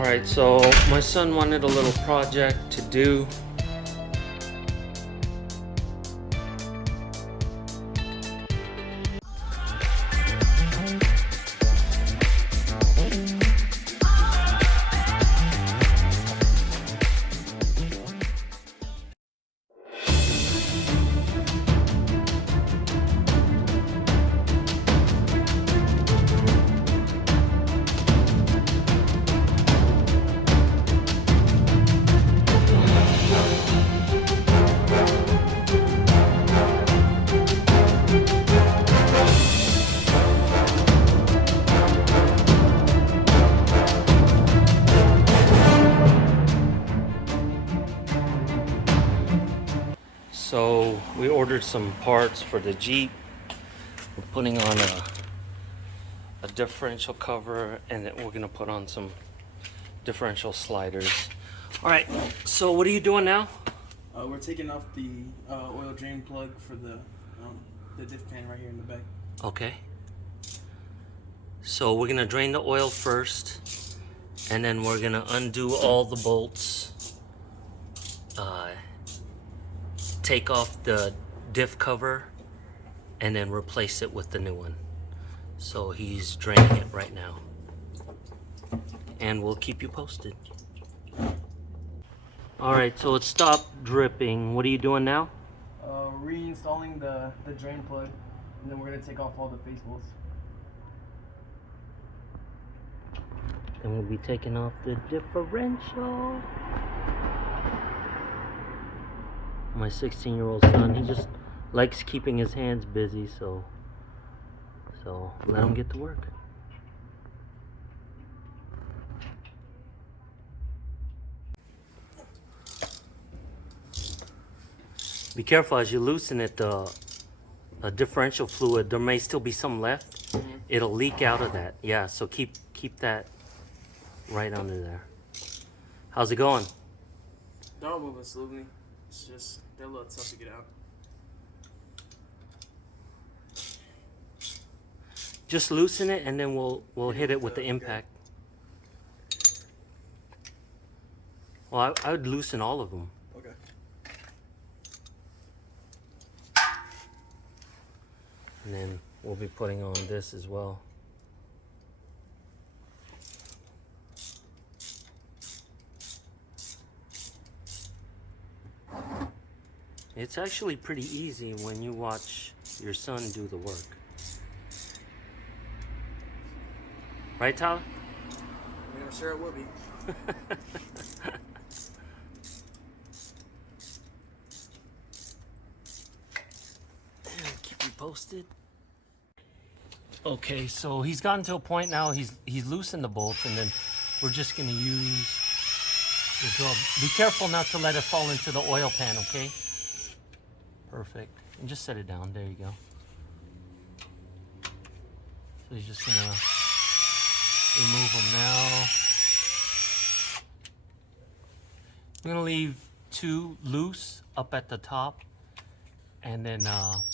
Alright, so my son wanted a little project to do. So we ordered some parts for the Jeep. We're putting on a differential cover, and then we're gonna put on some differential sliders. All right, so what are you doing now? We're taking off the oil drain plug for the diff pan right here in the back. Okay. So we're gonna drain the oil first, and then we're gonna undo all the bolts. Take off the diff cover, and then replace it with the new one. So he's draining it right now, and we'll keep you posted. All right, so it stopped dripping. What are you doing now? Reinstalling the drain plug, and then we're gonna take off all the face bolts. And we'll be taking off the differential. My 16-year-old son, he just likes keeping his hands busy, so let him get to work. Be careful as you loosen it, the differential fluid, there may still be some left. Mm-hmm. It'll leak out of that. Yeah, so keep that right under there. How's it going? They're all moving smoothly. It's just they're a little tough to get out. Just loosen it, and then we'll hit it with the impact. Well, I would loosen all of them. Okay. And then we'll be putting on this as well. It's actually pretty easy when you watch your son do the work. Right, Tyler? I mean, I'm sure it will be. Keep you posted. Okay, so he's gotten to a point now, he's loosened the bolts, and then we're just gonna use the drill. Be careful not to let it fall into the oil pan, okay? Perfect. And just set it down. There you go. So he's just gonna remove them now. I'm gonna leave two loose up at the top, and then kind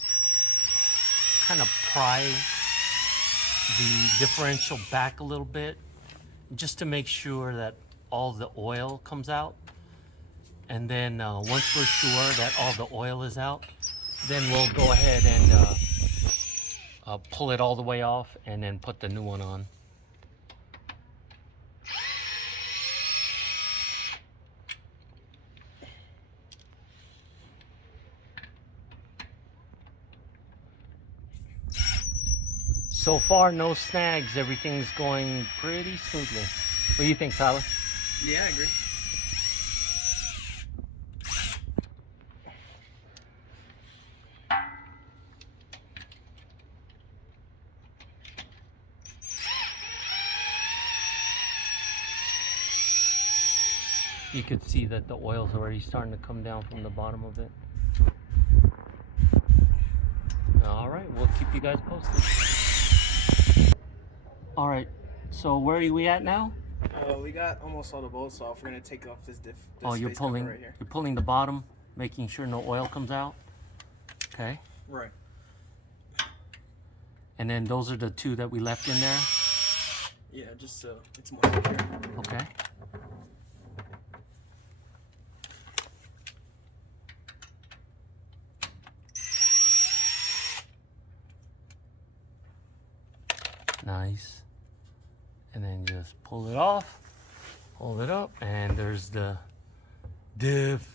of pry the differential back a little bit, just to make sure that all the oil comes out. And then once we're sure that all the oil is out, then we'll go ahead and pull it all the way off, and then put the new one on. So far, no snags. Everything's going pretty smoothly. What do you think, Tyler? Yeah, I agree. You could see that the oil's already starting to come down from the bottom of it. All right, we'll keep you guys posted. All right, so where are we at now? We got almost all the bolts off. We're gonna take off this diff. Oh, you're pulling right here. You're pulling the bottom, making sure no oil comes out. Okay. Right. And then those are the two that we left in there. Yeah, just so it's more secure. Okay. Nice. And then just pull it off, hold it up, and there's the diff.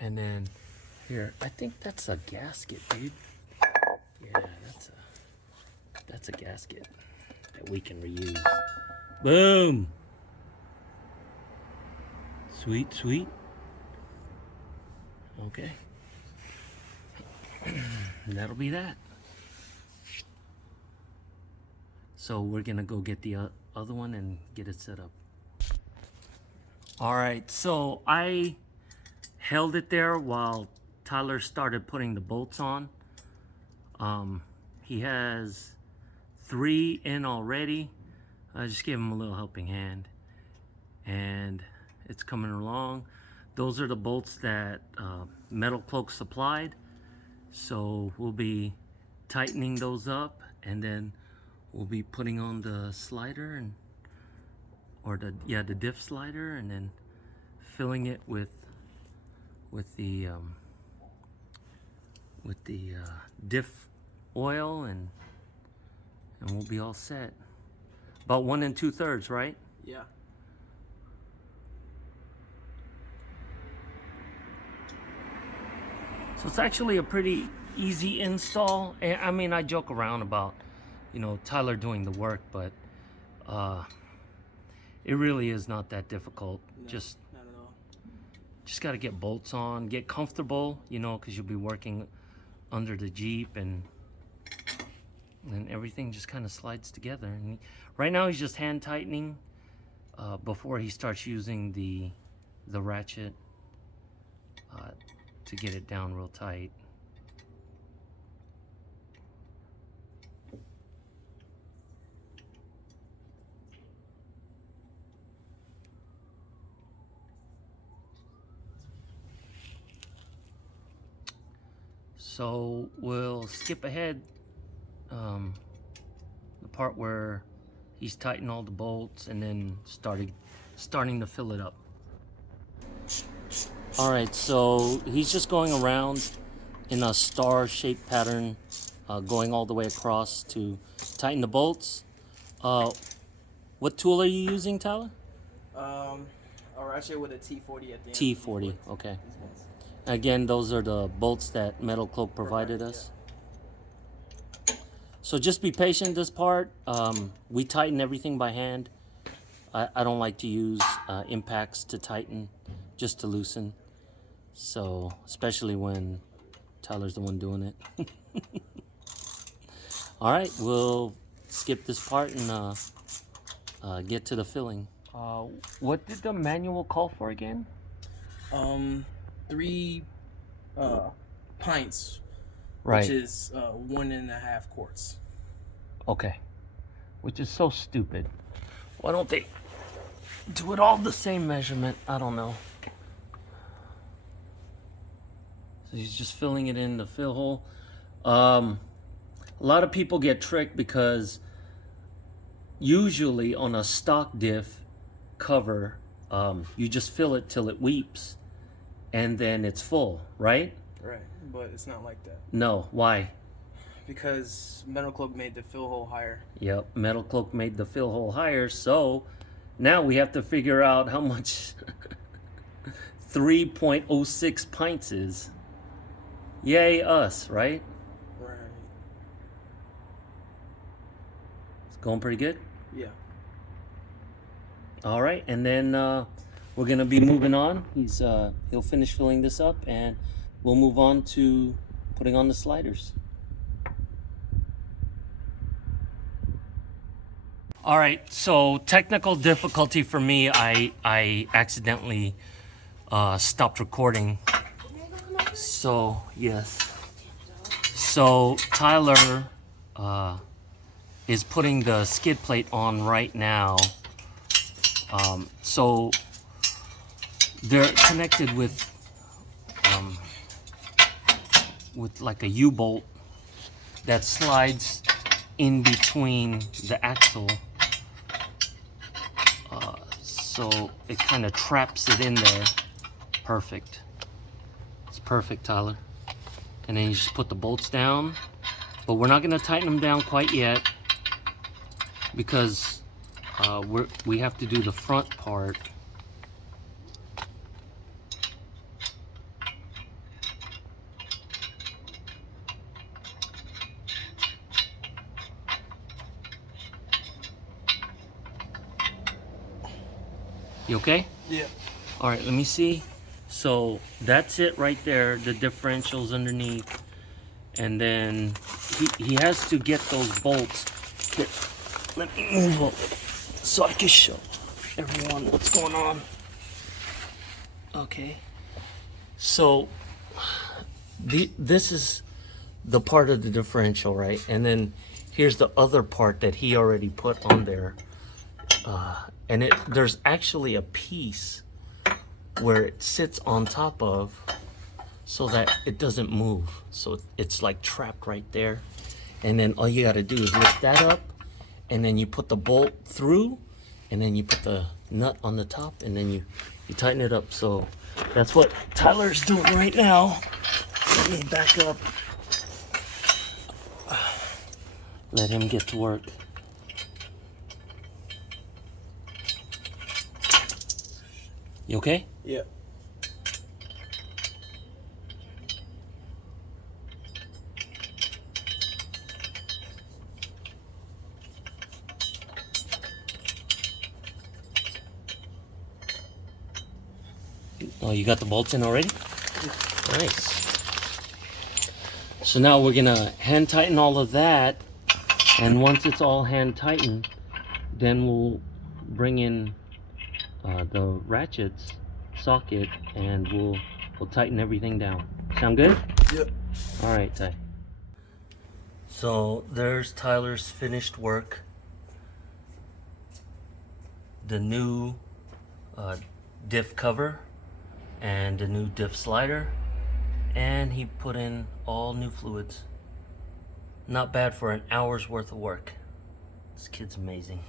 And then here, I think that's a gasket, dude. Yeah, that's a gasket that we can reuse. Boom. Sweet, sweet. Okay. That'll be that. So we're gonna go get the other one and get it set up. All right, so I held it there while Tyler started putting the bolts on. He has 3 in already. I just gave him a little helping hand, and it's coming along. Those are the bolts that Metalcloak supplied. So we'll be tightening those up, and then we'll be putting on the slider or the diff slider, and then filling it with the diff oil, and we'll be all set. About 1 2/3, right? Yeah. So it's actually a pretty easy install. I mean, I joke around about, you know, Tyler doing the work, but it really is not that difficult. No, Just not at all. Just got to get bolts on, get comfortable, you know, because you'll be working under the Jeep, and everything just kind of slides together. And right now he's just hand tightening before he starts using the ratchet to get it down real tight. So we'll skip ahead the part where he's tightening all the bolts and then starting to fill it up. All right, so he's just going around in a star-shaped pattern, going all the way across to tighten the bolts. What tool are you using, Tyler? A ratchet with a T40 at the end. T40, okay. These ones. Again, those are the bolts that Metalcloak provided us. Yeah. So just be patient this part. We tighten everything by hand. I don't like to use impacts to tighten, just to loosen. So, especially when Tyler's the one doing it. All right, we'll skip this part and get to the filling. What did the manual call for again? 3 pints, Right. which is 1.5 quarts. Okay. Which is so stupid. Why don't they do it all the same measurement? I don't know. So he's just filling it in the fill hole. A lot of people get tricked because usually on a stock diff cover, you just fill it till it weeps and then it's full, right? Right, but it's not like that. No, why? Because Metalcloak made the fill hole higher. Yep, Metalcloak made the fill hole higher, so now we have to figure out how much 3.06 pints is. Yay us, right? Right. It's going pretty good. Yeah. All right, and then we're gonna be moving on. He'll finish filling this up, and we'll move on to putting on the sliders. All right, so technical difficulty for me. I accidentally stopped recording. So yes. So Tyler is putting the skid plate on right now. So they're connected with like a U-bolt that slides in between the axle. So it kind of traps it in there. Perfect. It's perfect, Tyler. And then you just put the bolts down, but we're not going to tighten them down quite yet. because we have to do the front part. You okay? Yeah. All right, let me see. So that's it right there, the differentials underneath. And then he has to get those bolts. Here, let me move up so I can show everyone what's going on. Okay. So this is the part of the differential, right? And then here's the other part that he already put on there. And there's actually a piece where it sits on top of so that it doesn't move. So it's like trapped right there. And then all you gotta do is lift that up, and then you put the bolt through, and then you put the nut on the top, and then you tighten it up. So that's what Tyler's doing right now. Let me back up. Let him get to work. You okay? Yeah. Oh, you got the bolts in already? Nice. So now we're gonna hand tighten all of that, and once it's all hand tightened, then we'll bring in the ratchets socket, and we'll tighten everything down. Sound good? Yep. All right, Ty. So there's Tyler's finished work. The new diff cover and a new diff slider, and he put in all new fluids. Not bad for an hour's worth of work. This kid's amazing.